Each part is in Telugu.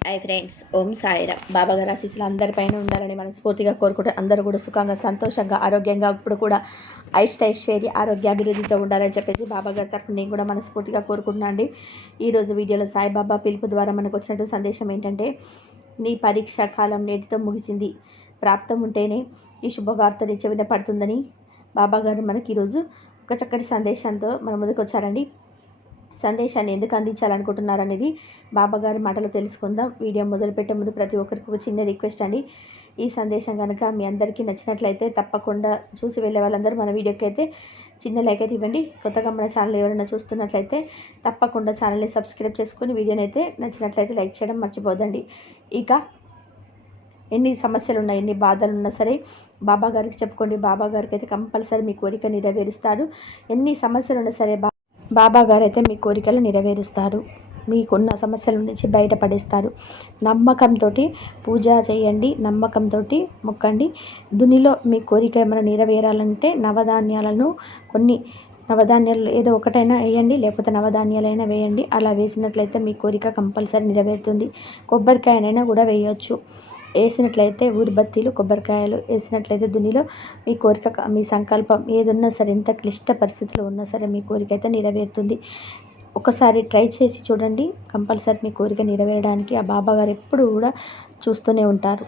హాయ్ ఫ్రెండ్స్ ఓం సాయిరా బాబా గారి ఆశీస్సులు అందరిపైన ఉండాలని మనస్ఫూర్తిగా కోరుకుంటే అందరూ కూడా సుఖంగా సంతోషంగా ఆరోగ్యంగా ఇప్పుడు కూడా ఐష్ట ఐశ్వర్య ఆరోగ్యాభివృద్ధితో ఉండాలని చెప్పేసి బాబా గారి తరఫున నేను కూడా మనస్ఫూర్తిగా కోరుకుంటున్నాను అండి. ఈరోజు వీడియోలో సాయిబాబా పిలుపు ద్వారా మనకు వచ్చినట్టు సందేశం ఏంటంటే నీ పరీక్ష కాలం నేటితో ముగిసింది. ప్రాప్తం ఉంటేనే ఈ శుభవార్త నీ చెవిన పడుతుందని బాబా గారు మనకి ఈరోజు ఒక చక్కటి సందేశంతో మన ముందుకు వచ్చారండి. సందేశాన్ని ఎందుకు అందించాలనుకుంటున్నారనేది బాబాగారి మాటలు తెలుసుకుందాం. వీడియో మొదలుపెట్టే ముందు ప్రతి ఒక్కరికి ఒక చిన్న రిక్వెస్ట్ అండి. ఈ సందేశం కనుక మీ అందరికీ నచ్చినట్లయితే తప్పకుండా చూసి వెళ్ళే వాళ్ళందరూ మన వీడియోకి అయితే చిన్న లైక్ అయితే ఇవ్వండి. కొత్తగా మన ఛానల్ ఎవరైనా చూస్తున్నట్లయితే తప్పకుండా ఛానల్ని సబ్స్క్రైబ్ చేసుకుని వీడియోని అయితే నచ్చినట్లయితే లైక్ చేయడం మర్చిపోదండి ఇక ఎన్ని సమస్యలు ఉన్నాయి ఎన్ని బాధలు ఉన్నా సరే బాబా గారికి చెప్పుకోండి. బాబా గారికి అయితే కంపల్సరీ మీ కోరిక నెరవేరుస్తారు. ఎన్ని సమస్యలు ఉన్నా సరే బాబా గారు అయితే మీ కోరికలు నెరవేరుస్తారు. మీకున్న సమస్యల నుంచి బయటపడేస్తారు. నమ్మకంతో పూజ చేయండి నమ్మకంతో మొక్కండి. దునిలో మీ కోరిక ఏమైనా నెరవేరాలంటే నవధాన్యాలను కొన్ని నవధాన్యాలు ఏదో ఒకటైనా వేయండి లేకపోతే నవధాన్యాలైనా వేయండి. అలా వేసినట్లయితే మీ కోరిక కంపల్సరీ నెరవేరుతుంది. కొబ్బరికాయనైనా కూడా వేయవచ్చు వేసినట్లయితే ఊరిబత్తీలు కొబ్బరికాయలు వేసినట్లయితే దునిలో మీ కోరిక మీ సంకల్పం ఏదున్నా సరే ఎంత క్లిష్ట పరిస్థితిలో ఉన్నా సరే మీ కోరిక అయితే నెరవేరుతుంది. ఒకసారి ట్రై చేసి చూడండి. కంపల్సరీ మీ కోరిక నెరవేరడానికి ఆ బాబాగారు ఎప్పుడు కూడా చూస్తూనే ఉంటారు.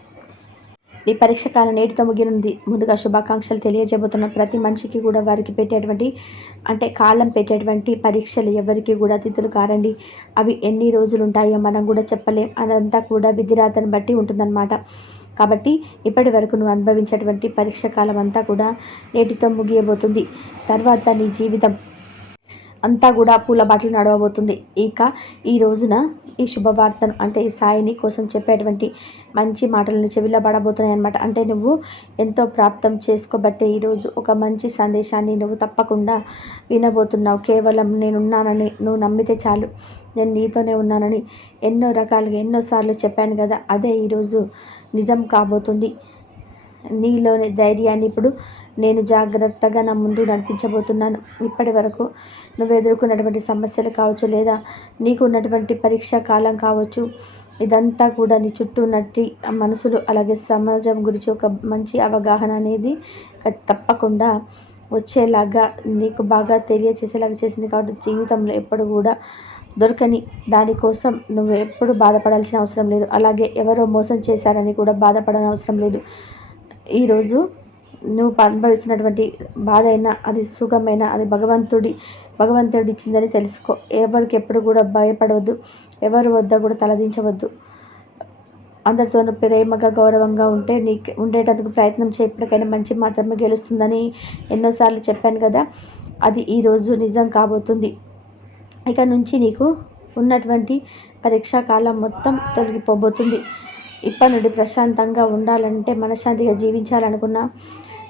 ఈ పరీక్ష కాలం నేటితో ముగినుంది ముందుగా శుభాకాంక్షలు తెలియజేయబోతున్న ప్రతి మనిషికి కూడా వారికి పెట్టేటువంటి అంటే కాలం పెట్టేటువంటి పరీక్షలు ఎవరికి కూడా అతిథులు కారండి. అవి ఎన్ని రోజులు ఉంటాయో మనం కూడా చెప్పలేం. అదంతా కూడా విధిరాతను బట్టి ఉంటుందన్నమాట. కాబట్టి ఇప్పటి వరకు నువ్వు అనుభవించేటువంటి పరీక్ష కాలం అంతా కూడా నేటితో ముగియబోతుంది. తర్వాత నీ జీవితం అంతా కూడా పూల బాటలు నడవబోతుంది. ఇక ఈ రోజున ఈ శుభవార్తను అంటే ఈ సాయిని కోసం చెప్పేటువంటి మంచి మాటలను చెవిలో పడబోతున్నాయి అనమాట అంటే నువ్వు ఎంతో ప్రాప్తం చేసుకోబట్టే ఈరోజు ఒక మంచి సందేశాన్ని నువ్వు తప్పకుండా వినబోతున్నావు. కేవలం నేనున్నానని నువ్వు నమ్మితే చాలు. నేను నీతోనే ఉన్నానని ఎన్నో రకాలుగా ఎన్నోసార్లు చెప్పాను కదా. అదే ఈరోజు నిజం కాబోతుంది. నీలోని ధైర్యాన్ని ఇప్పుడు నేను జాగ్రత్తగా నా ముందు నడిపించబోతున్నాను. ఇప్పటి వరకు నువ్వు ఎదుర్కొన్నటువంటి సమస్యలు కావచ్చు లేదా నీకు ఉన్నటువంటి పరీక్షా కాలం కావచ్చు ఇదంతా కూడా నీ చుట్టూ ఉన్నట్టు మనసులు అలాగే సమాజం గురించి ఒక మంచి అవగాహన అనేది తప్పకుండా వచ్చేలాగా నీకు బాగా తెలియచేసేలాగా చేసింది కాబట్టి జీవితంలో ఎప్పుడు కూడా దొరకని దానికోసం నువ్వు ఎప్పుడు బాధపడాల్సిన అవసరం లేదు. అలాగే ఎవరో మోసం చేశారని కూడా బాధపడని అవసరం లేదు. ఈరోజు నువ్వు అనుభవిస్తున్నటువంటి బాధ అయినా అది సుఖమైనా అది భగవంతుడి భగవంతుడి ఇచ్చిందని తెలుసుకో. ఎవరికి ఎప్పుడు కూడా భయపడవద్దు. ఎవరి వద్ద కూడా తలదించవద్దు. అందరితోనూ ప్రేమగా గౌరవంగా ఉంటే నీకు ఉండేటందుకు ప్రయత్నం చేయ. ఎప్పటికైనా మంచి మాత్రమే గెలుస్తుందని ఎన్నోసార్లు చెప్పాను కదా. అది ఈరోజు నిజం కాబోతుంది. ఇక నుంచి నీకు ఉన్నటువంటి పరీక్షా కాలం మొత్తం తొలగిపోబోతుంది. ఇప్పటి నుండి ప్రశాంతంగా ఉండాలంటే మనశ్శాంతిగా జీవించాలనుకున్నా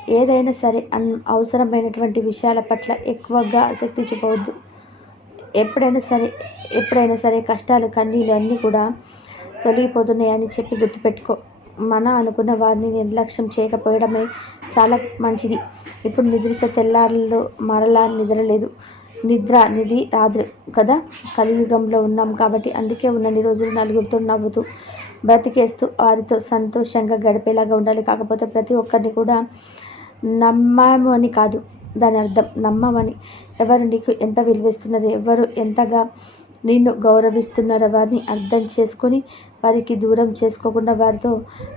ఏదైనా సరే అన్ అవసరమైనటువంటి విషయాల పట్ల ఎక్కువగా ఆసక్తి చూపవద్దు. ఎప్పుడైనా సరే ఎప్పుడైనా సరే కష్టాలు కన్నీళ్ళు అన్నీ కూడా తొలగిపోతున్నాయని చెప్పి గుర్తుపెట్టుకో. మన అనుకున్న వారిని నిర్లక్ష్యం చేయకపోవడమే చాలా మంచిది. ఇప్పుడు నిద్రిసే తెల్లారులు మరలా నిద్రలేదు. నిద్ర నిధి రాదు కదా? కలియుగంలో ఉన్నాం కాబట్టి అందుకే ఉన్నన్ని రోజులు నలుగురితో నవ్వుతూ బ్రతికేస్తూ వారితో సంతోషంగా గడిపేలాగా ఉండాలి. కాకపోతే ప్రతి ఒక్కరిని కూడా నమ్మము అని కాదు. దాని అర్థం నమ్మమని. ఎవరు నీకు ఎంత విలువిస్తున్నారు? ఎవరు ఎంతగా నిన్ను గౌరవిస్తున్నారో వారిని అర్థం చేసుకొని వారికి దూరం చేసుకోకుండా వారితో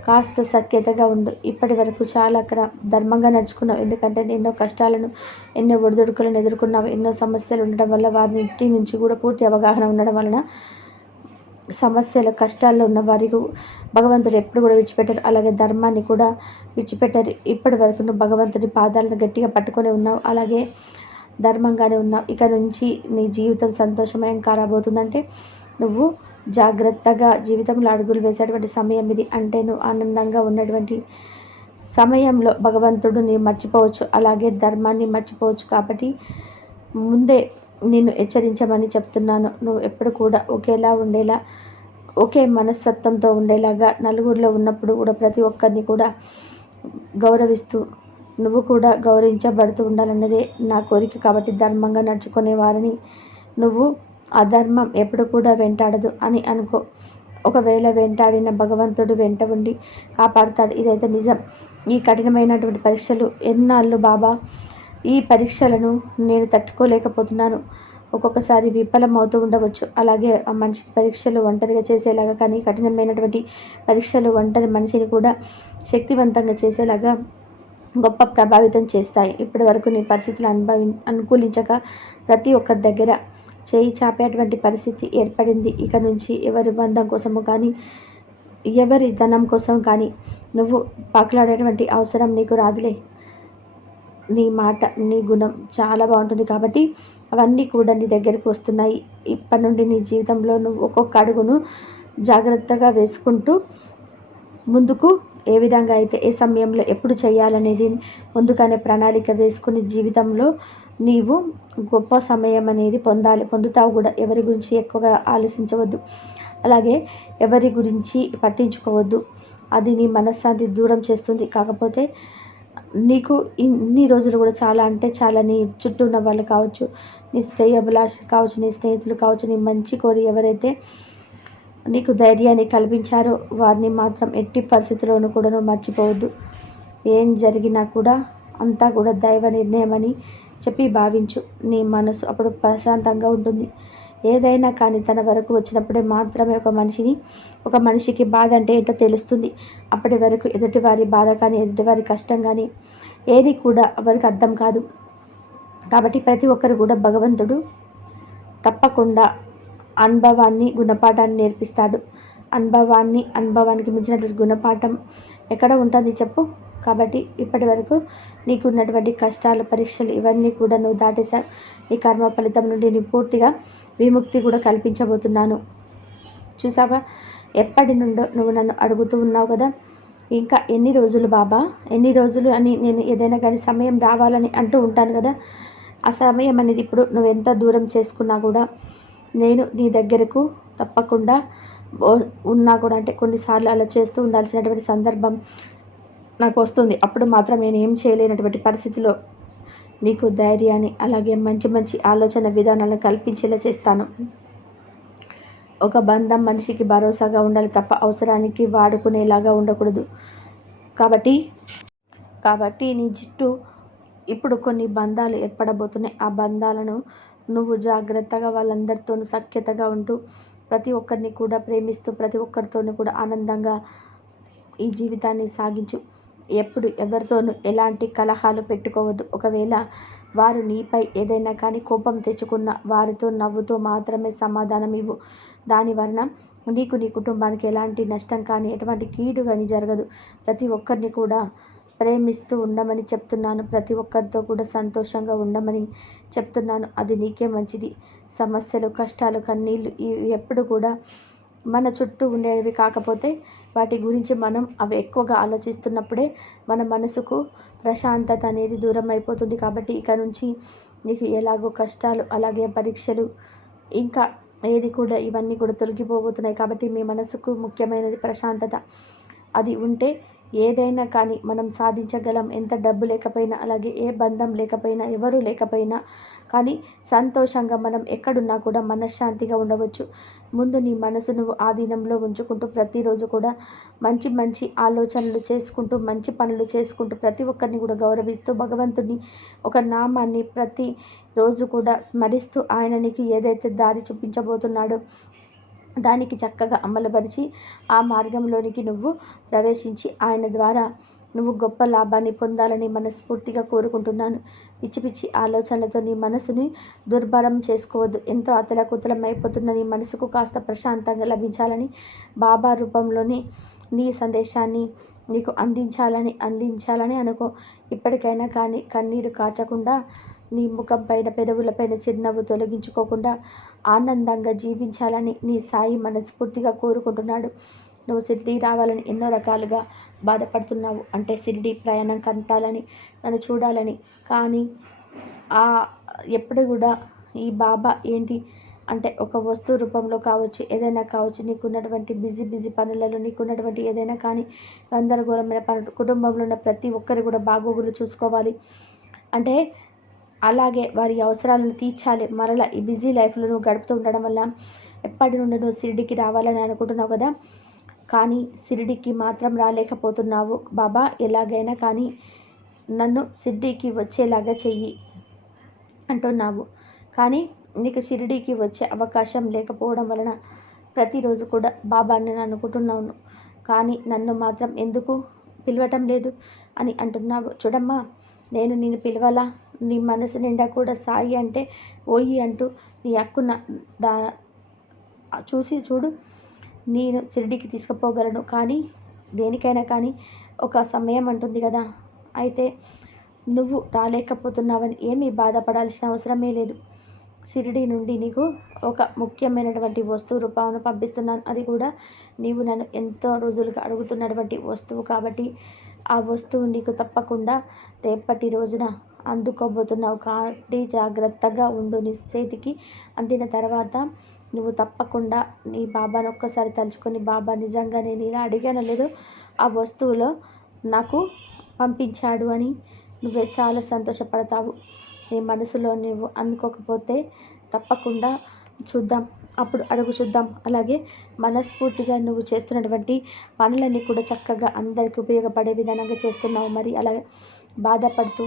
కాస్త సఖ్యతగా ఉండు. ఇప్పటి వరకు చాలా అక్కడ ధర్మంగా నడుచుకున్నావు. ఎందుకంటే ఎన్నో కష్టాలను ఎన్నో ఒడిదుడుకులను ఎదుర్కొన్నావు. ఎన్నో సమస్యలు ఉండడం వల్ల వారి ఇంటి నుంచి కూడా పూర్తి అవగాహన ఉండడం వలన సమస్యలు కష్టాల్లో ఉన్న వారికి భగవంతుడు ఎప్పుడు కూడా విడిచిపెట్టారు. అలాగే ధర్మాన్ని కూడా విడిచిపెట్టారు. ఇప్పటి వరకు నువ్వు భగవంతుడి పాదాలను గట్టిగా పట్టుకొని ఉన్నావు. అలాగే ధర్మంగానే ఉన్నావు. ఇక నుంచి నీ జీవితం సంతోషమయం కారబోతుందంటే నువ్వు జాగ్రత్తగా జీవితంలో అడుగులు వేసేటువంటి సమయం ఇది. అంటే నువ్వు ఆనందంగా ఉన్నటువంటి సమయంలో భగవంతుడు నీ మర్చిపోవచ్చు. అలాగే ధర్మాన్ని మర్చిపోవచ్చు. కాబట్టి ముందే నిన్ను హెచ్చరించమని చెప్తున్నాను. నువ్వు ఎప్పుడు కూడా ఒకేలా ఉండేలా ఒకే మనస్తత్వంతో ఉండేలాగా నలుగురిలో ఉన్నప్పుడు కూడా ప్రతి ఒక్కరిని కూడా గౌరవిస్తూ నువ్వు కూడా గౌరవించబడుతూ ఉండాలన్నదే నా కోరిక. కాబట్టి ధర్మంగా నడుచుకునే వారిని నువ్వు ధర్మం ఎప్పుడు కూడా వెంటాడదు అని అనుకో. ఒకవేళ వెంటాడిన భగవంతుడు వెంట ఉండి కాపాడుతాడు. ఇదైతే నిజం. ఈ కఠినమైనటువంటి పరీక్షలు ఎన్నాళ్ళు బాబా ఈ పరీక్షలను నేను తట్టుకోలేకపోతున్నాను. ఒక్కొక్కసారి విఫలమవుతూ ఉండవచ్చు. అలాగే ఆ మనిషికి పరీక్షలు ఒంటరిగా చేసేలాగా కానీ కఠినమైనటువంటి పరీక్షలు ఒంటరి మనిషిని కూడా శక్తివంతంగా చేసేలాగా గొప్ప ప్రభావితం చేస్తాయి. ఇప్పటి వరకు నీ పరిస్థితులు అనుభవి అనుకూలించక ప్రతి ఒక్కరి దగ్గర చేయి చాపేటువంటి పరిస్థితి ఏర్పడింది. ఇక నుంచి ఎవరి బంధం కోసము కానీ ఎవరి ధనం కోసం కానీ నువ్వు పాకులాడేటువంటి అవసరం నీకు రాదులే. నీ మాట నీ గుణం చాలా బాగుంటుంది కాబట్టి అవన్నీ కూడా నీ దగ్గరికి వస్తున్నాయి. ఇప్పటి నుండి నీ జీవితంలో నువ్వు ఒక్కొక్క అడుగును జాగ్రత్తగా వేసుకుంటూ ముందుకు ఏ విధంగా అయితే ఏ సమయంలో ఎప్పుడు చేయాలనేది ముందుగానే ప్రణాళిక వేసుకుని జీవితంలో నీవు గొప్ప సమయం అనేది పొందాలి పొందుతావు కూడా. ఎవరి గురించి ఎక్కువగా ఆలోచించవద్దు. అలాగే ఎవరి గురించి పట్టించుకోవద్దు. అది నీ మనశ్శాంతి దూరం చేస్తుంది. కాకపోతే నీకు ఇన్ని రోజులు కూడా చాలా అంటే చాలా నీ చుట్టూ ఉన్న వాళ్ళు కావచ్చు నీ శ్రేయభిలాష కావచ్చు నీ స్నేహితులు కావచ్చు నీ మంచి కోరి ఎవరైతే నీకు ధైర్యాన్ని కల్పించారో వారిని మాత్రం ఎట్టి పరిస్థితుల్లోనూ కూడా నువ్వు మర్చిపోవద్దు. ఏం జరిగినా కూడా అంతా కూడా దైవ నిర్ణయమని చెప్పి భావించు. నీ మనసు అప్పుడు ప్రశాంతంగా ఉంటుంది. ఏదైనా కానీ తన వరకు వచ్చినప్పుడే మాత్రమే ఒక మనిషిని ఒక మనిషికి బాధ అంటే ఏంటో తెలుస్తుంది. అప్పటి వరకు ఎదుటివారి బాధ కానీ ఎదుటివారి కష్టం కానీ ఏది కూడా ఎవరికి అర్థం కాదు. కాబట్టి ప్రతి ఒక్కరు కూడా భగవంతుడు తప్పకుండా అనుభవాన్ని గుణపాఠాన్ని నేర్పిస్తాడు. అనుభవాన్ని అనుభవానికి మించినటువంటి గుణపాఠం ఎక్కడ ఉంటుంది చెప్పు. కాబట్టి ఇప్పటి వరకు నీకు ఉన్నటువంటి కష్టాలు పరీక్షలు ఇవన్నీ కూడా నువ్వు దాటేశావు. నీ కర్మ ఫలితం నుండి నీ పూర్తిగా విముక్తి కూడా కల్పించబోతున్నాను. చూసావా? ఎప్పటి నుండో నువ్వు నన్ను అడుగుతూ ఉన్నావు కదా. ఇంకా ఎన్ని రోజులు బాబా? ఎన్ని రోజులు అని నేను ఏదైనా కానీ సమయం రావాలని అంటూ ఉంటాను కదా. ఆ సమయం అనేది ఇప్పుడు నువ్వు ఎంత దూరం చేసుకున్నా కూడా నేను నీ దగ్గరకు తప్పకుండా ఉన్నా కూడా అంటే కొన్నిసార్లు అలా చేస్తూ ఉండాల్సినటువంటి సందర్భం నాకు వస్తుంది అప్పుడు మాత్రం నేను ఏం చేయలేనటువంటి పరిస్థితిలో నీకు ధైర్యాన్ని అలాగే మంచి మంచి ఆలోచన విధానాలను కల్పించేలా చేస్తాను. ఒక బంధం మనిషికి భరోసాగా ఉండాలి తప్ప అవసరానికి వాడుకునేలాగా ఉండకూడదు. కాబట్టి కాబట్టి నీ జిట్టు ఇప్పుడు కొన్ని బంధాలు ఏర్పడబోతున్నాయి. ఆ బంధాలను నువ్వు జాగ్రత్తగా వాళ్ళందరితోనూ సఖ్యతగా ఉంటూ ప్రతి ఒక్కరిని కూడా ప్రేమిస్తూ ప్రతి ఒక్కరితోనూ కూడా ఆనందంగా ఈ జీవితాన్ని సాగించు. ఎప్పుడు ఎవరితోనూ ఎలాంటి కలహాలు పెట్టుకోవద్దు. ఒకవేళ వారు నీపై ఏదైనా కానీ కోపం తెచ్చుకున్న వారితో నవ్వుతో మాత్రమే సమాధానం ఇవ్వు. దాని వలన నీకు నీ కుటుంబానికి ఎలాంటి నష్టం కానీ ఎటువంటి కీడు కానీ జరగదు. ప్రతి ఒక్కరిని కూడా ప్రేమిస్తూ ఉండమని చెప్తున్నాను. ప్రతి ఒక్కరితో కూడా సంతోషంగా ఉండమని చెప్తున్నాను. అది నీకే మంచిది. సమస్యలు కష్టాలు కన్నీళ్ళు ఇవి ఎప్పుడు కూడా మన చుట్టూ ఉండేవి కాకపోతే వాటి గురించి మనం అవి ఎక్కువగా ఆలోచిస్తున్నప్పుడే మన మనసుకు ప్రశాంతత అనేది దూరం అయిపోతుంది కాబట్టి ఇక నుంచి నీకు ఎలాగో కష్టాలు అలాగే పరీక్షలు ఇంకా ఏది కూడా ఇవన్నీ కూడా తొలగిపోబోతున్నాయి కాబట్టి మీ మనసుకు ముఖ్యమైనది ప్రశాంతత. అది ఉంటే ఏదైనా కానీ మనం సాధించగలం. ఎంత డబ్బు లేకపోయినా అలాగే ఏ బంధం లేకపోయినా ఎవరు లేకపోయినా కానీ సంతోషంగా మనం ఎక్కడున్నా కూడా మనశ్శాంతిగా ఉండవచ్చు. ముందు నీ మనసు నువ్వు ఆధీనంలో ఉంచుకుంటూ ప్రతిరోజు కూడా మంచి మంచి ఆలోచనలు చేసుకుంటూ మంచి పనులు చేసుకుంటూ ప్రతి ఒక్కరిని కూడా గౌరవిస్తూ భగవంతుని ఒక నామాన్ని ప్రతి రోజు కూడా స్మరిస్తూ ఆయననికి ఏదైతే దారి చూపించబోతున్నాడో దానికి చక్కగా అమలుపరిచి ఆ మార్గంలోనికి నువ్వు ప్రవేశించి ఆయన ద్వారా నువ్వు గొప్ప లాభాన్ని పొందాలని మనస్ఫూర్తిగా కోరుకుంటున్నాను. పిచ్చి పిచ్చి ఆలోచనలతో నీ మనసుని దుర్భరం చేసుకోవద్దు. ఎంతో అతలకుతలం అయిపోతున్న నీ మనసుకు కాస్త ప్రశాంతంగా లభించాలని బాబా రూపంలోని నీ సందేశాన్ని నీకు అందించాలని అందించాలని అనుకో. ఇప్పటికైనా కానీ కన్నీరు కాచకుండా నీ ముఖం పైన పెదవులపైన చిరునవ్వు తొలగించుకోకుండా ఆనందంగా జీవించాలని నీ సాయి మనస్ఫూర్తిగా కోరుకుంటున్నాడు. నువ్వు సిద్ధి రావాలని ఎన్నో రకాలుగా బాధపడుతున్నావు. అంటే షిరిడి ప్రయాణం కంటాలని నన్ను చూడాలని. కానీ ఎప్పుడు కూడా ఈ బాబా ఏంటి అంటే ఒక వస్తువు రూపంలో కావచ్చు ఏదైనా కావచ్చు నీకున్నటువంటి బిజీ బిజీ పనులలో నీకున్నటువంటి ఏదైనా కానీ గందరగోళమైన పనులు కుటుంబంలో ఉన్న ప్రతి ఒక్కరి కూడా బాగోగులు చూసుకోవాలి. అంటే అలాగే వారి అవసరాలను తీర్చాలి. మరలా ఈ బిజీ లైఫ్లో నువ్వు గడుపుతూ ఉండడం వల్ల ఎప్పటి నుండి నువ్వు షిరిడికి రావాలని అనుకుంటున్నావు కదా? కానీ సిరిడికి మాత్రం రాలేకపోతున్నావు. బాబా ఎలాగైనా కానీ నన్ను సిరిడికి వచ్చేలాగా చెయ్యి అంటున్నావు. కానీ నీకు షిరిడీకి వచ్చే అవకాశం లేకపోవడం వలన ప్రతిరోజు కూడా బాబాని నేను అనుకుంటున్నాను. కానీ నన్ను మాత్రం ఎందుకు పిలవటం లేదు అని అంటున్నావు. చూడమ్మా నేను నిన్ను పిలవాలా? నీ మనసు నిండా కూడా సాయి అంటే ఓయి అంటూ నీ హక్కున దా చూసి చూడు. నేను షిరిడికి తీసుకుపోగలను. కానీ దేనికైనా కానీ ఒక సమయం అంటుంది కదా. అయితే నువ్వు రాలేకపోతున్నావని ఏమీ బాధపడాల్సిన అవసరమే లేదు. షిరిడి నుండి నీకు ఒక ముఖ్యమైనటువంటి వస్తువు రూపాలను పంపిస్తున్నాను. అది కూడా నీవు నన్ను ఎంతో రోజులుగా అడుగుతున్నటువంటి వస్తువు కాబట్టి ఆ వస్తువు నీకు తప్పకుండా రేపటి రోజున అందుకోబోతున్నావు. కాబట్టి జాగ్రత్తగా ఉండు. నీ చేతికి అందిన తర్వాత నువ్వు తప్పకుండా నీ బాబాను ఒక్కసారి తలుచుకొని బాబా నిజంగా నేను ఇలా అడిగాను లేదు ఆ వస్తువులో నాకు పంపించాడు అని నువ్వే చాలా సంతోషపడతావు. నీ మనసులో నువ్వు అనుకోకపోతే తప్పకుండా చూద్దాం. అప్పుడు అడుగు చూద్దాం. అలాగే మనస్ఫూర్తిగా నువ్వు చేస్తున్నటువంటి పనులన్నీ కూడా చక్కగా అందరికీ ఉపయోగపడే విధానంగా చేస్తున్నావు. మరి అలాగే బాధపడుతూ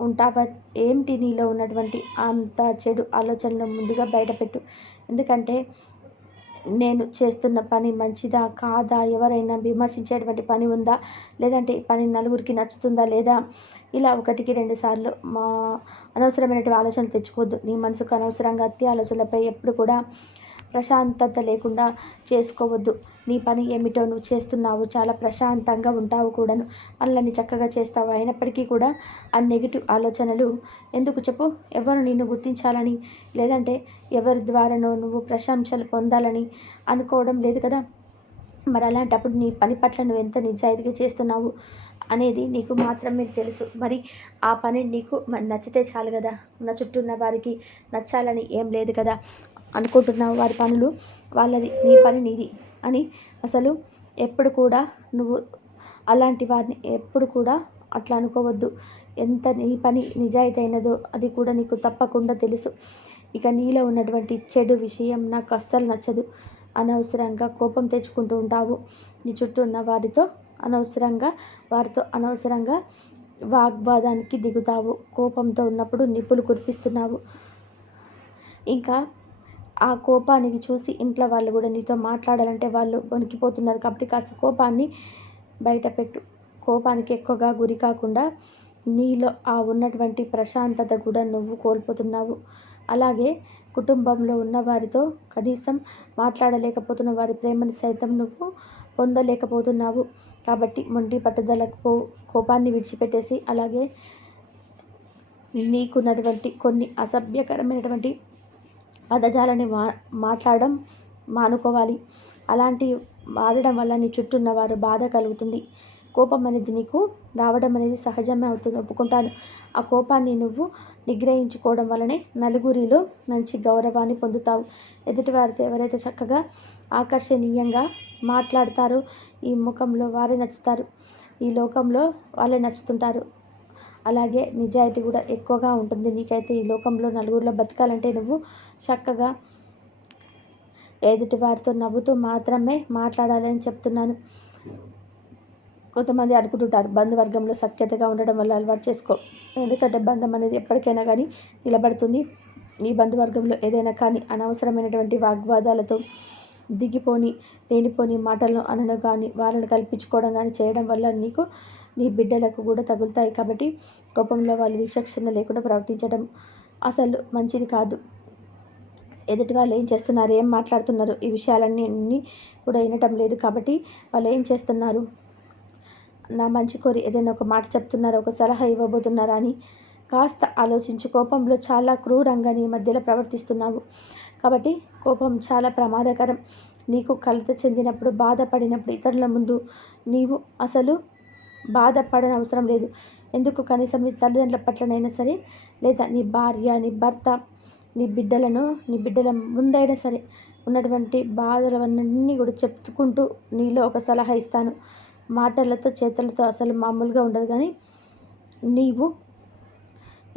ఉంటావా ఏంటి నీలో ఉన్నటువంటి అంత చెడు ఆలోచనలు ముందుగా బయటపెట్టు. ఎందుకంటే నేను చేస్తున్న పని మంచిదా కాదా? ఎవరైనా విమర్శించేటువంటి పని ఉందా? లేదంటే ఈ పని నలుగురికి నచ్చుతుందా లేదా? ఇలా ఒకటికి రెండు సార్లు మా అనవసరమైనటువంటి ఆలోచనలు తెచ్చుకోవద్దు. నీ మనసుకు అనవసరంగా అతి ఆలోచనలపై ఎప్పుడు కూడా ప్రశాంతత లేకుండా చేసుకోవద్దు. నీ పని ఏమిటో నువ్వు చేస్తున్నావు. చాలా ప్రశాంతంగా ఉంటావు కూడాను. పనులన్నీ చక్కగా చేస్తావు? అయినప్పటికీ కూడా ఆ నెగిటివ్ ఆలోచనలు ఎందుకు చెప్పు? ఎవరు నిన్ను గుర్తించాలని? లేదంటే ఎవరి ద్వారానో నువ్వు ప్రశంసలు పొందాలని అనుకోవడం లేదు కదా? మరి అలాంటప్పుడు నీ పని పట్ల నువ్వు ఎంత నిజాయితీగా చేస్తున్నావు అనేది నీకు మాత్రమే తెలుసు. మరి ఆ పని నీకు నచ్చితే చాలు కదా? నా చుట్టూ ఉన్న వారికి నచ్చాలని ఏం లేదు కదా? అనుకుంటున్నావు వారి పనులు వాళ్ళది నీ పని నీది అని అసలు ఎప్పుడు కూడా నువ్వు అలాంటి వారిని ఎప్పుడు కూడా అట్లా అనుకోవద్దు. ఎంత నీ పని నిజాయితీ అయినదో అది కూడా నీకు తప్పకుండా తెలుసు. ఇక నీలో ఉన్నటువంటి చెడు విషయం నాకు అస్సలు నచ్చదు. అనవసరంగా కోపం తెచ్చుకుంటూ ఉంటావు. నీ చుట్టూ ఉన్న వారితో అనవసరంగా వారితో అనవసరంగా వాగ్వాదానికి దిగుతావు. కోపంతో ఉన్నప్పుడు నిప్పులు కురిపిస్తున్నావు. ఇంకా ఆ కోపానికి చూసి ఇంట్లో వాళ్ళు కూడా నీతో మాట్లాడాలంటే వాళ్ళు వణికిపోతున్నారు కాబట్టి కాస్త కోపాన్ని బయటపెట్టు కోపానికి ఎక్కువగా గురి కాకుండా నీలో ఆ ఉన్నటువంటి ప్రశాంతత కూడా నువ్వు కోల్పోతున్నావు. అలాగే కుటుంబంలో ఉన్న వారితో కనీసం మాట్లాడలేకపోతున్న వారి ప్రేమని సైతం నువ్వు పొందలేకపోతున్నావు. కాబట్టి మొండి పట్టుదలకు కోపాన్ని విడిచిపెట్టేసి అలాగే నీకున్నటువంటి కొన్ని అసభ్యకరమైనటువంటి పదజాలని మా మాట్లాడడం మానుకోవాలి. అలాంటి వాడడం వల్ల నీ చుట్టూ ఉన్న వారు బాధ కలుగుతుంది. కోపం అనేది నీకు రావడం అనేది సహజమే అవుతుంది. ఒప్పుకుంటాను. ఆ కోపాన్ని నువ్వు నిగ్రహించుకోవడం వల్లనే నలుగురిలో మంచి గౌరవాన్ని పొందుతావు. ఎదుటి వారితో ఎవరైతే చక్కగా ఆకర్షణీయంగా మాట్లాడతారో ఈ ముఖంలో వారే నచ్చుతారు. ఈ లోకంలో వాళ్ళే నచ్చుతుంటారు. అలాగే నిజాయితీ కూడా ఎక్కువగా ఉంటుంది. నీకైతే ఈ లోకంలో నలుగురిలో బతకాలంటే నువ్వు చక్కగా ఎదుటి వారితో నవ్వుతూ మాత్రమే మాట్లాడాలని చెప్తున్నాను. కొంతమంది అనుకుంటుంటారు బంధువర్గంలో సఖ్యతగా ఉండడం వల్ల అలవాటు చేసుకో. ఎందుకంటే బంధం అనేది ఎప్పటికైనా కానీ నిలబడుతుంది. ఈ బంధువర్గంలో ఏదైనా కానీ అనవసరమైనటువంటి వాగ్వాదాలతో దిగిపోని లేనిపోని మాటలను అనడం కానీ వాళ్ళని కల్పించుకోవడం కానీ చేయడం వల్ల నీకు నీ బిడ్డలకు కూడా తగులుతాయి. కాబట్టి కోపంలో వాళ్ళు విచక్షణ లేకుండా ప్రవర్తించడం అసలు మంచిది కాదు. ఎదుటి వాళ్ళు ఏం చేస్తున్నారు ఏం మాట్లాడుతున్నారు ఈ విషయాలన్నీ కూడా వినటం లేదు కాబట్టి వాళ్ళు ఏం చేస్తున్నారు? నా మంచి కోరి ఏదైనా ఒక మాట చెప్తున్నారా ఒక సలహా ఇవ్వబోతున్నారా అని కాస్త ఆలోచించి. కోపంలో చాలా క్రూరంగా నీ మధ్యలో ప్రవర్తిస్తున్నావు కాబట్టి కోపం చాలా ప్రమాదకరం. నీకు కలత చెందినప్పుడు బాధపడినప్పుడు ఇతరుల ముందు నీవు అసలు బాధపడని అవసరం లేదు. ఎందుకు కనీసం నీ తల్లిదండ్రుల పట్లనైనా సరే లేదా నీ భార్య నీ భర్త నీ బిడ్డలను నీ బిడ్డల ముందైనా సరే ఉన్నటువంటి బాధలవన్నీ కూడా చెప్పుకుంటూ నీలో ఒక సలహా ఇస్తాను. మాటలతో చేతులతో అసలు మామూలుగా ఉండదు కానీ నీవు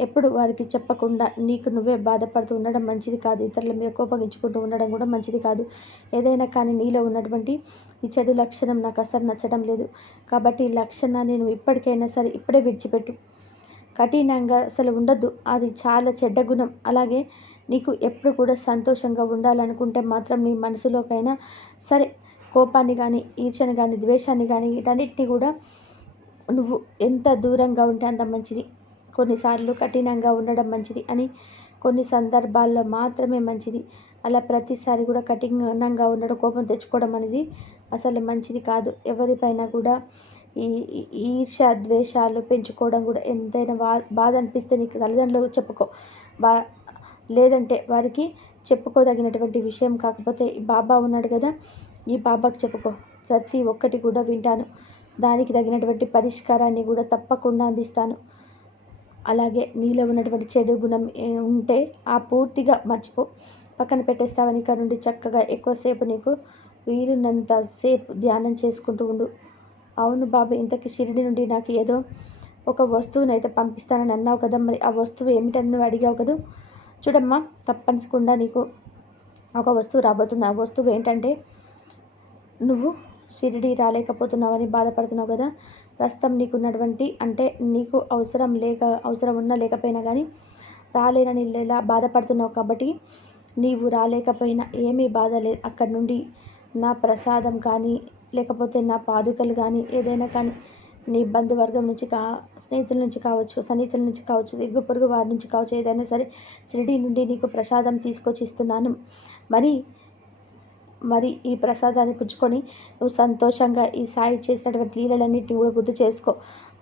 ఎప్పుడు వారికి చెప్పకుండా నీకు నువ్వే బాధపడుతూ ఉండడం మంచిది కాదు. ఇతరుల మీద కోపగించుకుంటూ ఉండడం కూడా మంచిది కాదు. ఏదైనా కానీ నీలో ఉన్నటువంటి ఈ చెడు లక్షణం నాకు అసలు నచ్చడం లేదు. కాబట్టి ఈ లక్షణాన్ని నువ్వు ఇప్పటికైనా సరే ఇప్పుడే విడిచిపెట్టు. కఠినంగా అసలు ఉండద్దు. అది చాలా చెడ్డ గుణం. అలాగే నీకు ఎప్పుడు కూడా సంతోషంగా ఉండాలనుకుంటే మాత్రం నీ మనసులోకైనా సరే కోపాన్ని కానీ ఈర్చని కానీ ద్వేషాన్ని కానీ వీటన్నిటిని కూడా నువ్వు ఎంత దూరంగా ఉంటే అంత మంచిది. కొన్నిసార్లు కఠినంగా ఉండడం మంచిది అని కొన్ని సందర్భాల్లో మాత్రమే మంచిది. అలా ప్రతిసారి కూడా కఠినంగా ఉండడం కోపం తెచ్చుకోవడం అనేది అసలు మంచిది కాదు. ఎవరిపైన కూడా ఈ ఈర్ష ద్వేషాలు పెంచుకోవడం కూడా ఎంతైనా బా బాధ అనిపిస్తే నీకు తల్లిదండ్రులకు చెప్పుకో. బా లేదంటే వారికి చెప్పుకోదగినటువంటి విషయం కాకపోతే ఈ బాబా ఉన్నాడు కదా ఈ బాబాకు చెప్పుకో. ప్రతి ఒక్కటి కూడా వింటాను. దానికి తగినటువంటి పరిష్కారాన్ని కూడా తప్పకుండా అందిస్తాను. అలాగే నీలో ఉన్నటువంటి చెడు గుణం ఉంటే ఆ పూర్తిగా మర్చిపో. పక్కన పెట్టేస్తావని ఇక్కడ నుండి చక్కగా ఎక్కువసేపు నీకు వీలున్నంత సేపు ధ్యానం చేసుకుంటూ ఉండు. అవును బాబు ఇంతకి షిరిడి నుండి నాకు ఏదో ఒక వస్తువుని అయితే పంపిస్తానని అన్నావు కదా మరి ఆ వస్తువు ఏమిటని నువ్వు అడిగావు కదా? చూడమ్మా తప్పనిసకుండా నీకు ఒక వస్తువు రాబోతుంది. ఆ వస్తువు ఏంటంటే నువ్వు షిరిడి రాలేకపోతున్నావని బాధపడుతున్నావు కదా ప్రస్తుతం నీకున్నటువంటి అంటే నీకు అవసరం లేక అవసరం ఉన్నా లేకపోయినా కానీ రాలేనని ఇలా బాధపడుతున్నావు కాబట్టి నీవు రాలేకపోయినా ఏమీ బాధ లేదు. అక్కడి నుండి నా ప్రసాదం కానీ లేకపోతే నా పాదుకలు కానీ ఏదైనా కానీ నీ బంధువర్గం నుంచి కా స్నేహితుల నుంచి కావచ్చు సన్నిహితుల నుంచి కావచ్చు ఇరుగు పొరుగు వారి నుంచి కావచ్చు ఏదైనా సరే షిరిడి నుండి నీకు ప్రసాదం తీసుకొచ్చి ఇస్తున్నాను మరి మరి ఈ ప్రసాదాన్ని పుచ్చుకొని నువ్వు సంతోషంగా ఈ సాయి చేసినటువంటి లీలలన్నింటినీ కూడా గుర్తు చేసుకో.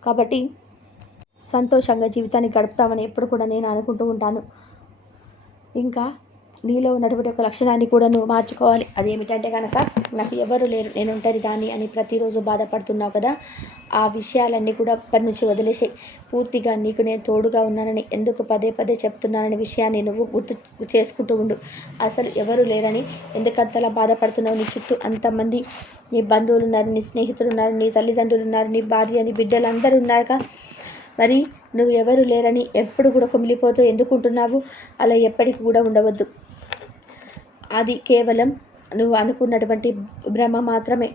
కాబట్టి సంతోషంగా జీవితాన్ని గడుపుతామని ఎప్పుడు కూడా నేను అనుకుంటూ ఉంటాను. ఇంకా నీలో ఉన్నటువంటి ఒక లక్షణాన్ని కూడా నువ్వు మార్చుకోవాలి. అదేమిటంటే కనుక నాకు ఎవరు లేరు నేను ఒంటరి దాన్ని అని ప్రతిరోజు బాధపడుతున్నావు కదా ఆ విషయాలన్నీ కూడా అప్పటి నుంచి వదిలేసే పూర్తిగా నీకు నేను తోడుగా ఉన్నానని ఎందుకు పదే పదే చెప్తున్నాననే విషయాన్ని నువ్వు గుర్తు చేసుకుంటూ ఉండు. అసలు ఎవరు లేరని ఎందుకంతలా బాధపడుతున్నావు నీ చుట్టూ? అంతమంది నీ బంధువులు ఉన్నారు నీ స్నేహితులు ఉన్నారు నీ తల్లిదండ్రులు ఉన్నారు నీ భార్య నీ బిడ్డలు అందరూ ఉన్నారుగా మరి నువ్వు ఎవరు లేరని ఎప్పుడు కూడా కుమిలిపోతూ ఎందుకుంటున్నావు? అలా ఎప్పటికి కూడా ఉండవద్దు. అది కేవలం నువ్వు అనుకున్నటువంటి భ్రమ మాత్రమే.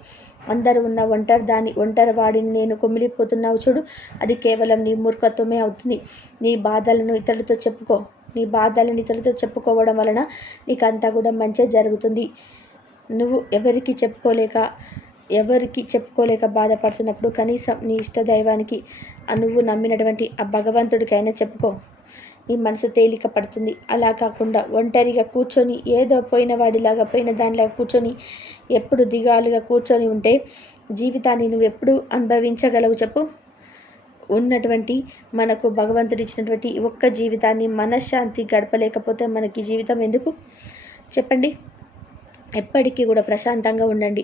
అందరూ ఉన్న ఒంటరి దాని ఒంటరి వాడిని నేను కుమిలిపోతున్నావు చూడు. అది కేవలం నీ మూర్ఖత్వమే అవుతుంది. నీ బాధలను ఇతరులతో చెప్పుకో. నీ బాధలను ఇతరులతో చెప్పుకోవడం వలన నీకు అంతా కూడా మంచి జరుగుతుంది. నువ్వు ఎవరికి చెప్పుకోలేక ఎవరికి చెప్పుకోలేక బాధపడుతున్నప్పుడు కనీసం నీ ఇష్ట దైవానికి నువ్వు నమ్మినటువంటి ఆ భగవంతుడికైనా చెప్పుకో. నీ మనసు తేలిక పడుతుంది. అలా కాకుండా ఒంటరిగా కూర్చొని ఏదో పోయిన వాడిలాగా పోయిన దానిలాగా కూర్చొని ఎప్పుడు దిగాలుగా కూర్చొని ఉంటే జీవితాన్ని నువ్వు ఎప్పుడు అనుభవించగలవు చెప్పు? ఉన్నటువంటి మనకు భగవంతుడు ఇచ్చినటువంటి ఒక్క జీవితాన్ని మనశ్శాంతి గడపలేకపోతే మనకి జీవితం ఎందుకు? చెప్పండి. ఎప్పటికీ కూడా ప్రశాంతంగా ఉండండి.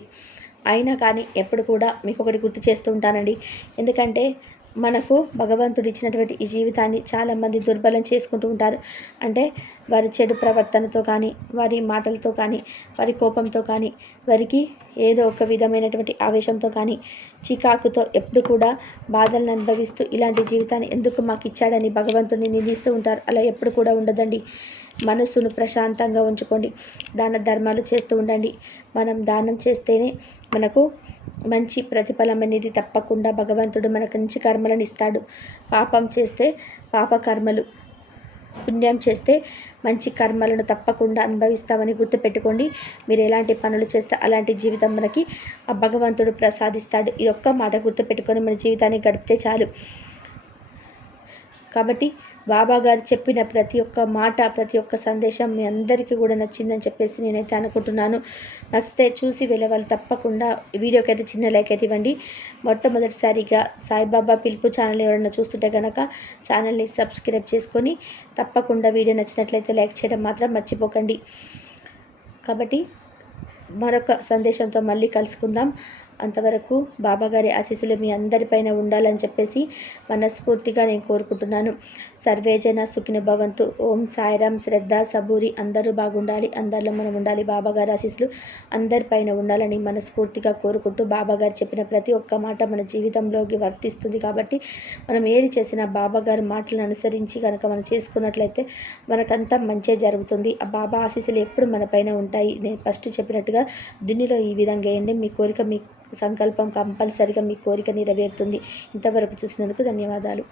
అయినా కానీ ఎప్పుడు కూడా మీకు ఒకటి గుర్తు చేస్తూ ఉంటానండి. ఎందుకంటే మనకు భగవంతుడు ఇచ్చినటువంటి ఈ జీవితాన్ని చాలామంది దుర్బలం చేసుకుంటూ ఉంటారు. అంటే వారి చెడు ప్రవర్తనతో కానీ వారి మాటలతో కానీ వారి కోపంతో కానీ వారికి ఏదో ఒక విధమైనటువంటి ఆవేశంతో కానీ చికాకుతో ఎప్పుడు కూడా బాధలను అనుభవిస్తూ ఇలాంటి జీవితాన్ని ఎందుకు మాకు ఇచ్చాడని భగవంతుడిని నిందిస్తూ ఉంటారు. అలా ఎప్పుడు కూడా ఉండదండి. మనస్సును ప్రశాంతంగా ఉంచుకోండి. దాన ధర్మాలు చేస్తూ ఉండండి. మనం దానం చేస్తేనే మనకు మంచి ప్రతిఫలం అనేది తప్పకుండా భగవంతుడు మనకు మంచి కర్మలను ఇస్తాడు. పాపం చేస్తే పాప కర్మలు పుణ్యం చేస్తే మంచి కర్మలను తప్పకుండా అనుభవిస్తామని గుర్తుపెట్టుకోండి. మీరు ఎలాంటి పనులు చేస్తే అలాంటి జీవితం మనకి ఆ భగవంతుడు ప్రసాదిస్తాడు. ఈ ఒక్క మాట గుర్తుపెట్టుకొని మన జీవితాన్ని గడిపితే చాలు. కాబట్టి బాబా గారు చెప్పిన ప్రతి ఒక్క మాట ప్రతి ఒక్క సందేశం మీ అందరికీ కూడా నచ్చిందని చెప్పేసి నేనైతే అనుకుంటున్నాను. నచ్చితే చూసి వెళ్ళేవాళ్ళు తప్పకుండా. వీడియోకి అయితే చిన్న లైక్ అయితే ఇవ్వండి. మొట్టమొదటిసారిగా సాయిబాబా పిలుపు ఛానల్ ఎవరైనా చూస్తుంటే కనుక ఛానల్ని సబ్స్క్రైబ్ చేసుకొని తప్పకుండా వీడియో నచ్చినట్లయితే లైక్ చేయడం మాత్రం మర్చిపోకండి. కాబట్టి మరొక సందేశంతో మళ్ళీ కలుసుకుందాం. అంతవరకు బాబాగారి ఆశీస్సులు మీ అందరిపైన ఉండాలని చెప్పేసి మనస్ఫూర్తిగా నేను కోరుకుంటున్నాను. సర్వేజన సుఖిన భవంతు. ఓం సాయిరామ్ శ్రద్ధ సబూరి. అందరూ బాగుండాలి. అందరిలో మనం ఉండాలి. బాబాగారి ఆశీస్సులు అందరిపైన ఉండాలని మనస్ఫూర్తిగా కోరుకుంటూ బాబాగారు చెప్పిన ప్రతి ఒక్క మాట మన జీవితంలోకి వర్తిస్తుంది కాబట్టి మనం ఏది చేసినా బాబాగారి మాటలను అనుసరించి కనుక మనం చేసుకున్నట్లయితే మనకంతా మంచి జరుగుతుంది. ఆ బాబా ఆశీస్సులు ఎప్పుడు మన పైన ఉంటాయి? నేను ఫస్ట్ చెప్పినట్టుగా దీనిలో ఈ విధంగా వేయండి. మీ కోరిక మీ సంకల్పం కంపల్సరిగా మీ కోరిక నెరవేరుతుంది. ఇంతవరకు చూసినందుకు ధన్యవాదాలు.